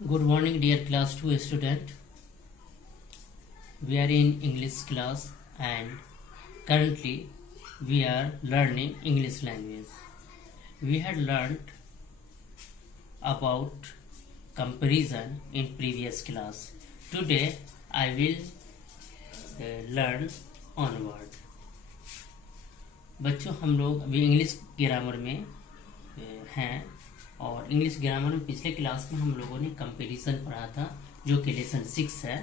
Good morning, dear class 2 student. We are in English class and currently we are learning English language. We had learned about comparison in previous class. Today I will learn onward. बच्चों, हम लोग अभी English grammar में हैं और English grammar में पिछले class में हम लोगों ने कंपैरिजन पढ़ा था जो कि लेसन 6 है।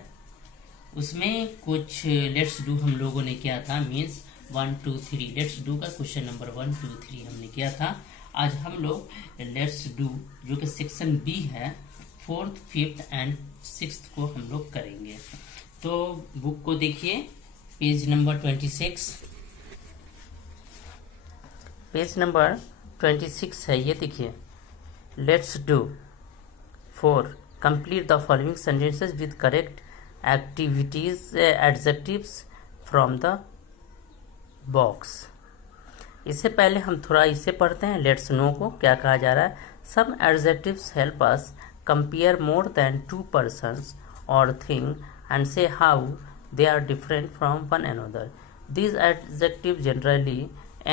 उसमें कुछ लेट्स डू हम लोगों ने किया था, मीन्स 1 2 3 लेट्स डू का क्वेश्चन नंबर 1 2 3 हमने किया था। आज हम लोग लेट्स डू जो कि सेक्शन बी है 4th 5th एंड 6th को हम लोग करेंगे। तो बुक को देखिए, पेज नंबर 26, पेज नंबर 26 है, ये देखिए। Let's do 4 complete the following sentences with correct activities adjectives from the box. इससे पहले हम थोड़ा इसे पढ़ते हैं, लेट्स नो को क्या कहा जा रहा है। Some adjectives help us compare more than 2 persons और thing and say how they are different from one another. These adjectives generally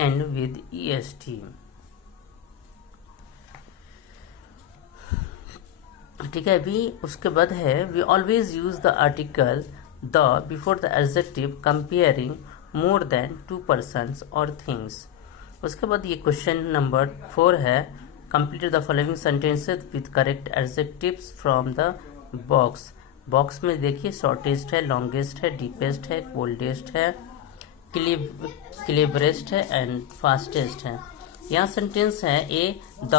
end with est. ठीक है, वी उसके बाद है we always use the article the before the adjective comparing more than 2 persons और things. उसके बाद ये question number 4 है, complete the following sentences with correct adjectives from the box. Box में देखिए, शॉर्टेस्ट है, लॉन्गेस्ट है, डीपेस्ट है, कोल्डेस्ट है, क्लेवरेस्ट है एंड फास्टेस्ट है। यहाँ सेंटेंस है ए द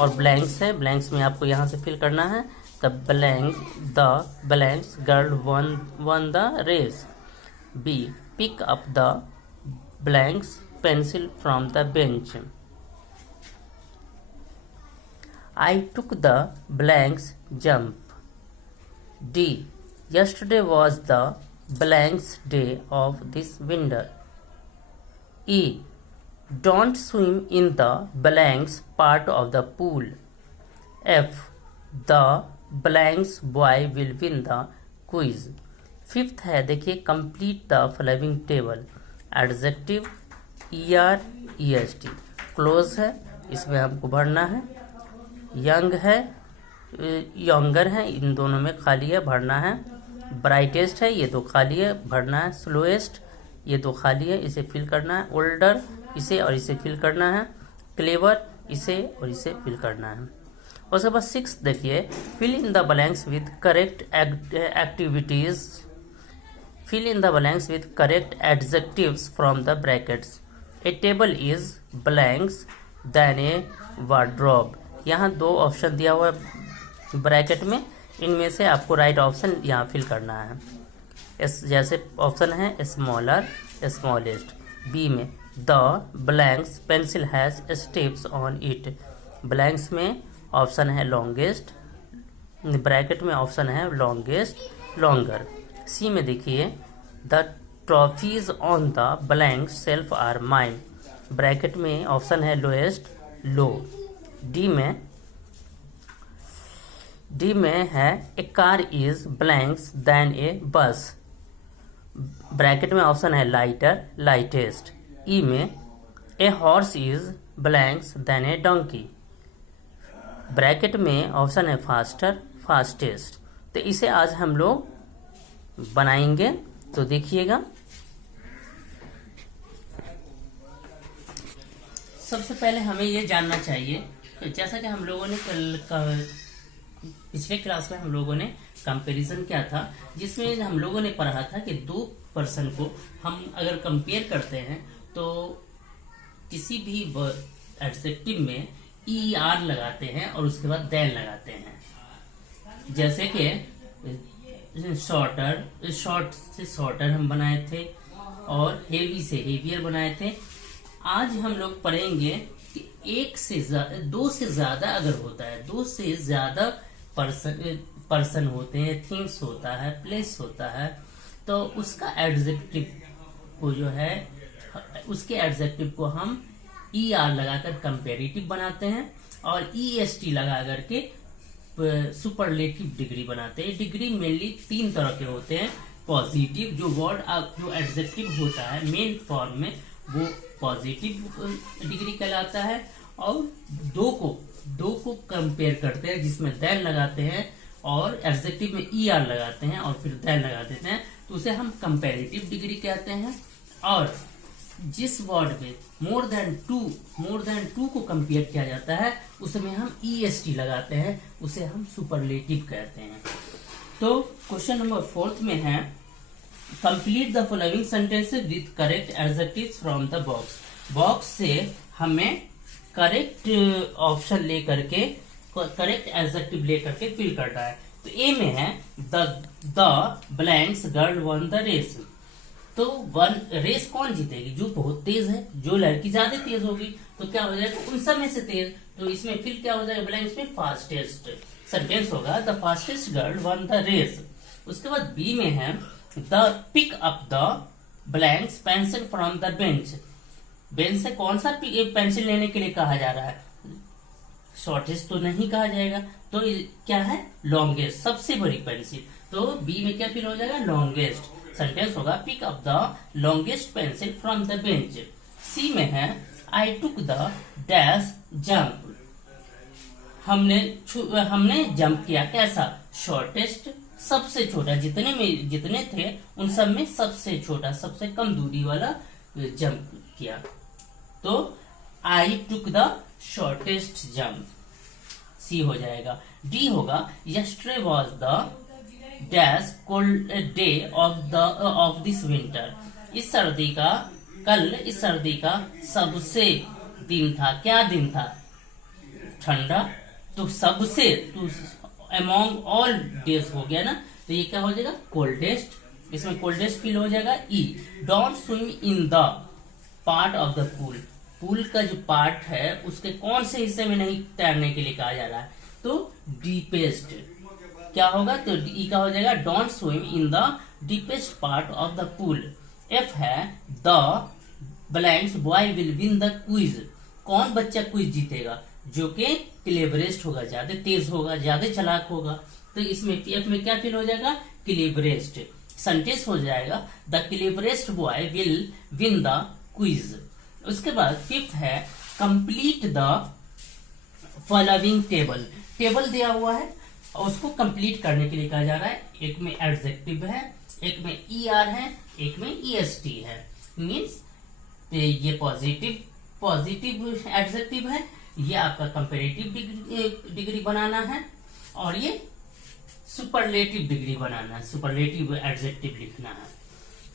और ब्लैंक्स है, ब्लैंक्स में आपको यहाँ से फिल करना है। The blanks girl won the race. B pick up the blanks pencil from the bench. I took the blanks jump. D yesterday was the blanks day of this winter. E don't swim in the blanks part of the pool. F the blanks boy will win the quiz. 5th है, देखिए, complete the following table. Adjective er est, close है, इसमें आपको भरना है। young है, younger है, इन दोनों में खाली है, भरना है। ब्राइटेस्ट है, ये दो खाली है, भरना है। स्लोएस्ट, ये दो खाली है, इसे फिल करना है। ओल्डर, इसे और इसे फिल करना है। क्लेवर, इसे और इसे फिल करना है। उसके बाद 6 देखिए, fill in the blanks with correct activities, fill in the blanks with correct adjectives from the brackets. A table is blanks then a wardrobe. यहाँ 2 ऑप्शन दिया हुआ है ब्रैकेट में, इनमें से आपको राइट ऑप्शन यहाँ फिल करना है। जैसे ऑप्शन है स्मॉलर, स्मॉलेस्ट। बी में the blanks pencil has steps on it. Blanks में ऑप्शन है लॉन्गेस्ट, ब्रैकेट में ऑप्शन है लॉन्गेस्ट, लॉन्गर। सी में देखिए the trophies on the blank shelf are mine. Bracket में ऑप्शन है लोएस्ट, लो। डी में है a car is blanks then a bus. Bracket में ऑप्शन है लाइटर, लाइटेस्ट। ई में a horse is blanks then a donkey. Bracket में option है faster, fastest. तो इसे आज हम लोग बनाएंगे, तो देखिएगा। सबसे पहले हमें ये जानना चाहिए, जैसा कि हम लोगों ने पिछले क्लास में हम लोगों ने कंपैरिजन किया था, जिसमें हम लोगों ने पढ़ा था कि 2 पर्सन को हम अगर कंपेयर करते हैं तो किसी भी एडजेक्टिव में er लगाते हैं और उसके बाद देन लगाते हैं। जैसे कि शॉर्टर, शॉर्ट से शॉर्टर हम बनाए थे और हेवी से हेवियर बनाए थे। आज हम लोग पढ़ेंगे कि 1 से 2 से ज्यादा अगर होता है, 2 से ज्यादा पर्सन होते हैं, थिंग्स होता है, प्लेस होता है, तो उसका एडजेक्टिव को जो है, उसके एडजेक्टिव को हम ER लगाकर कंपेरेटिव बनाते हैं और EST लगा करके सुपरलेटिव डिग्री बनाते हैं। डिग्री मेनली 3 तरह के होते हैं। पॉजिटिव, जो वर्ड जो एडजेक्टिव होता है मेन फॉर्म में, वो पॉजिटिव डिग्री कहलाता है। और दो को कंपेयर करते हैं, जिसमें देन लगाते हैं और एडजेक्टिव में ER लगाते हैं और फिर देन लगा देते हैं, तो उसे हम कंपैरेटिव डिग्री कहते हैं। और जिस वर्ड में मोर देन टू को कंपेयर किया जाता है, उसमें हम EST लगाते हैं, उसे हम सुपरलेटिव कहते हैं। तो क्वेश्चन नंबर 4 में है, complete the following sentences with correct adjectives from the box. Box से हमें करेक्ट ऑप्शन लेकर के, करेक्ट एडजेक्टिव लेकर के फिल करना है। तो ए में है, the blanks girl won the race. तो रेस कौन जीतेगी? जो बहुत तेज है, जो लड़की ज्यादा तेज होगी, तो क्या हो जाएगा? उन सब में से तेज। तो इसमें फिर क्या हो जाएगा? ब्लैंक्स में फास्टेस्ट सेंटेंस होगा, the fastest girl won the race. उसके बाद बी में है, the pick up the blanks pencil from the bench. Bench से कौन सा पेंसिल लेने के लिए कहा जा रहा है? शॉर्टेस्ट तो नहीं कहा जाएगा, तो क्या है? लॉन्गेस्ट, सबसे बड़ी पेंसिल। तो बी में क्या फिल हो जाएगा? लॉन्गेस्ट सेंटेंस होगा, pick up the longest pencil from the bench. C में है, I took the dash jump. हमने जंप किया, कैसा? शॉर्टेस्ट, सबसे छोटा। जितने थे उन सब में सबसे छोटा, सबसे कम दूरी वाला जंप किया। तो आई टुक द शॉर्टेस्ट जंप, सी हो जाएगा। डी होगा, yesterday was the dash cold day of this winter. इस सर्दी का सबसे दिन था। क्या दिन था? ठंडा। तो सबसे, तो अमॉन्ग ऑल डेज हो गया ना, तो ये क्या हो जाएगा? कोल्डेस्ट। इसमें कोल्डेस्ट फील हो जाएगा E. Don't swim in the part of the pool. Pool का जो पार्ट है उसके कौन से हिस्से में नहीं तैरने के लिए कहा जा रहा है? तो डीपेस्ट। क्या होगा? तो ई का हो जाएगा, don't swim in the deepest part of the pool. F है, the blanks boy will win the quiz. कौन बच्चा क्विज जीतेगा? जो कि क्लेवरेस्ट होगा, ज्यादा तेज होगा, ज्यादा चालाक होगा। तो इसमें एफ में क्या फिल हो जाएगा? क्लेवरेस्ट सेंटेंस हो जाएगा, the cleverest boy will win the quiz. उसके बाद फिफ्थ है, complete the following table. Table दिया हुआ है और उसको कंप्लीट करने के लिए कहा जा रहा है। एक में एडजेक्टिव है, एक में ER है, एक में EST है। मीन्स ये पॉजिटिव एडजेक्टिव है, ये आपका कंपैरेटिव डिग्री बनाना है, और ये सुपरलेटिव डिग्री बनाना है, सुपरलेटिव एडजेक्टिव लिखना है।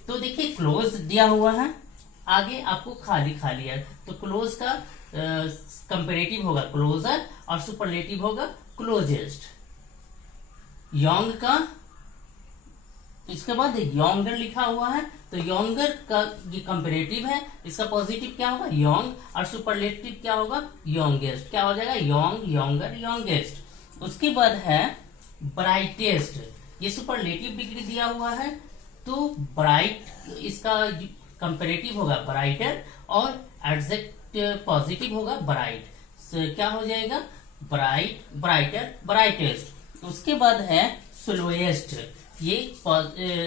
तो देखिए क्लोज दिया हुआ है, आगे आपको खाली खाली है। तो क्लोज का कंपैरेटिव होगा क्लोजर और सुपरलेटिव होगा क्लोजेस्ट। यंग का, इसके बाद यंगर लिखा हुआ है, तो यंगर का ये कंपैरेटिव है, इसका पॉजिटिव क्या होगा? यंग, और सुपरलेटिव क्या होगा? यंगेस्ट। क्या हो जाएगा? Young, younger, youngest. उसके बाद है ब्राइटेस्ट। ये सुपरलेटिव डिग्री दिया हुआ है, तो ब्राइट इसका कंपैरेटिव होगा ब्राइटर, और एडजेक्ट पॉजिटिव होगा ब्राइट। क्या हो जाएगा? Bright, brighter, brightest. उसके बाद है स्लोएस्ट। ये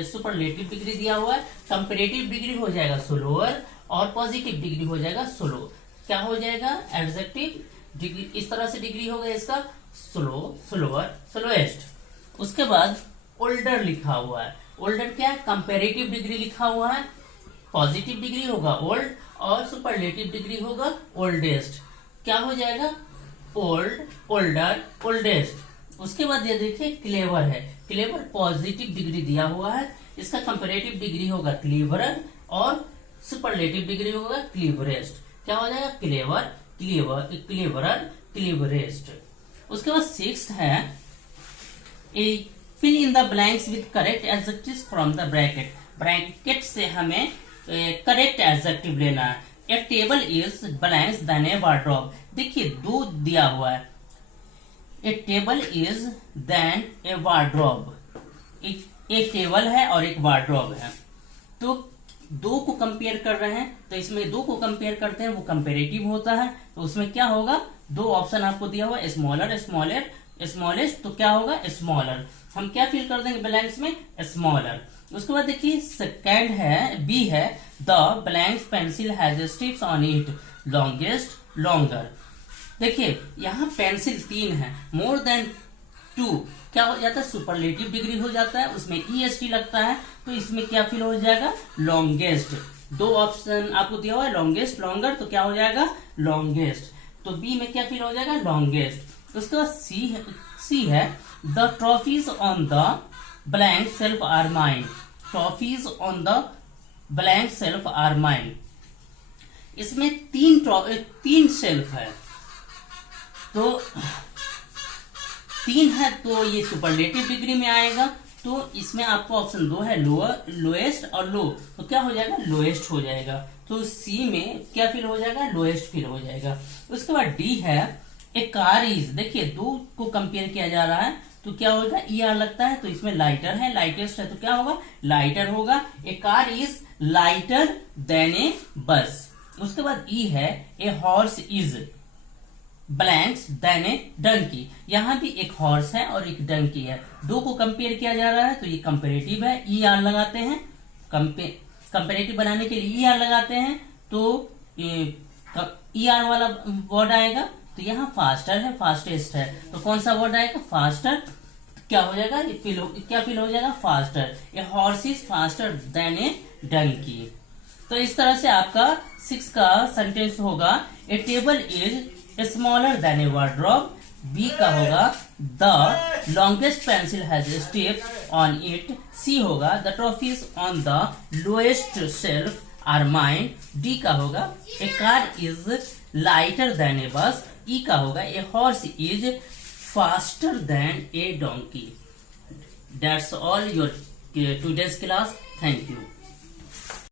सुपरलेटिव डिग्री दिया हुआ है, कंपैरेटिव डिग्री हो जाएगा स्लोअर, और पॉजिटिव डिग्री हो जाएगा स्लो। क्या हो जाएगा? एडजेक्टिव डिग्री, इस तरह से डिग्री होगा इसका, स्लो, स्लोअर, स्लोएस्ट। उसके बाद ओल्डर लिखा हुआ है। ओल्डर क्या है? कंपैरेटिव डिग्री लिखा हुआ है, पॉजिटिव डिग्री होगा ओल्ड, और सुपरलेटिव डिग्री होगा ओल्डेस्ट। क्या हो जाएगा? Old, older, oldest. उसके बाद ये देखिए क्लेवर है। क्लेवर पॉजिटिव डिग्री दिया हुआ है, इसका कंपैरेटिव डिग्री होगा क्लीवरर, और सुपरलेटिव डिग्री होगा क्लीवरेस्ट। क्या हो जाएगा? Clever, cleverer, cleverest. उसके बाद सिक्स्थ है, fill in the blanks with correct adjectives from the bracket. Bracket से हमें करेक्ट एडजेक्टिव लेना है। A table is blanks then a wardrobe. देखिए दो दिया हुआ है, a table is than a wardrobe. एक टेबल है और एक वार्डरोब है, तो दो को कंपेयर कर रहे हैं, तो इसमें दो को कंपेयर करते हैं, वो कंपेरेटिव होता है। तो उसमें क्या होगा? दो ऑप्शन आपको दिया हुआ है, स्मॉलर, स्मॉलर, स्मॉलेस्ट तो क्या होगा स्मॉलर, हम क्या फिल कर देंगे ब्लैंक्स में स्मॉलर। उसके बाद देखिए सेकेंड है बी है the blanks pencil has strips on it longest longer. देखिए यहाँ पेंसिल 3 है, मोर देन 2 क्या हो जाता है सुपरलेटिव डिग्री हो जाता है, उसमें EST लगता है, तो इसमें क्या फिल हो जाएगा लॉन्गेस्ट। 2 ऑप्शन आपको दिया हुआ है लॉन्गेस्ट लॉन्गर, तो क्या हो जाएगा लॉन्गेस्ट, तो बी में क्या फिल हो जाएगा लॉन्गेस्ट। उसके बाद सी है the trophies on the blank shelf are mine, trophies on the blank shelf are mine. इसमें 3 शेल्फ है, तो 3 है तो ये सुपरलेटिव डिग्री में आएगा, तो इसमें आपको ऑप्शन 2 है लोअर लोएस्ट और लो, तो क्या हो जाएगा लोएस्ट हो जाएगा, तो सी में क्या फिल हो जाएगा लोएस्ट फिल हो जाएगा। उसके बाद डी है ए कार इज, देखिए 2 को कंपेयर किया जा रहा है तो क्या होगा ER लगता है, तो इसमें लाइटर है लाइटेस्ट है तो क्या होगा लाइटर होगा। A car is lighter than a बस। उसके बाद ई है ए horse is blanks then a Dunki, यहाँ भी एक हॉर्स है और एक डंकी है, 2 को कंपेयर किया जा रहा है तो ये कंपेरेटिव है, ER लगाते हैं, कंपेरेटिव बनाने के लिए ER लगाते हैं, तो ER वाला वर्ड आएगा, तो यहाँ फास्टर है फास्टेस्ट है, तो कौन सा वर्ड आएगा फास्टर, क्या हो जाएगा क्या फिल हो जाएगा faster. A horse is faster than a donkey. तो इस तरह से आपका 6 का सेंटेंस होगा a table is smaller than a wardrobe, B का होगा the longest pencil has strips on it, C होगा the trophies on the lowest shelf are mine, D का होगा a car is lighter than a bus, E का होगा a horse is faster than a donkey. That's all your today's class. Thank you.